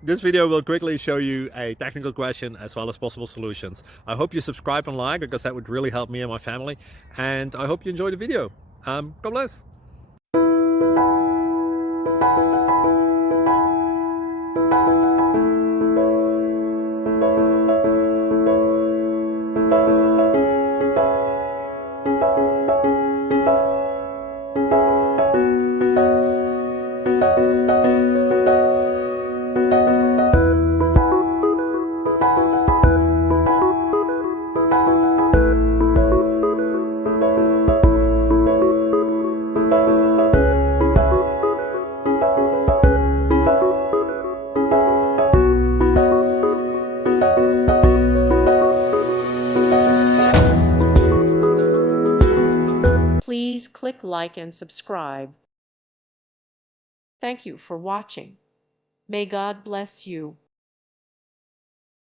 This video will quickly show you a technical question as well as possible solutions. I hope you subscribe and like, because that would really help me and my family. And I hope you enjoy the video. God bless. Please click like and subscribe. Thank you for watching. May God bless you.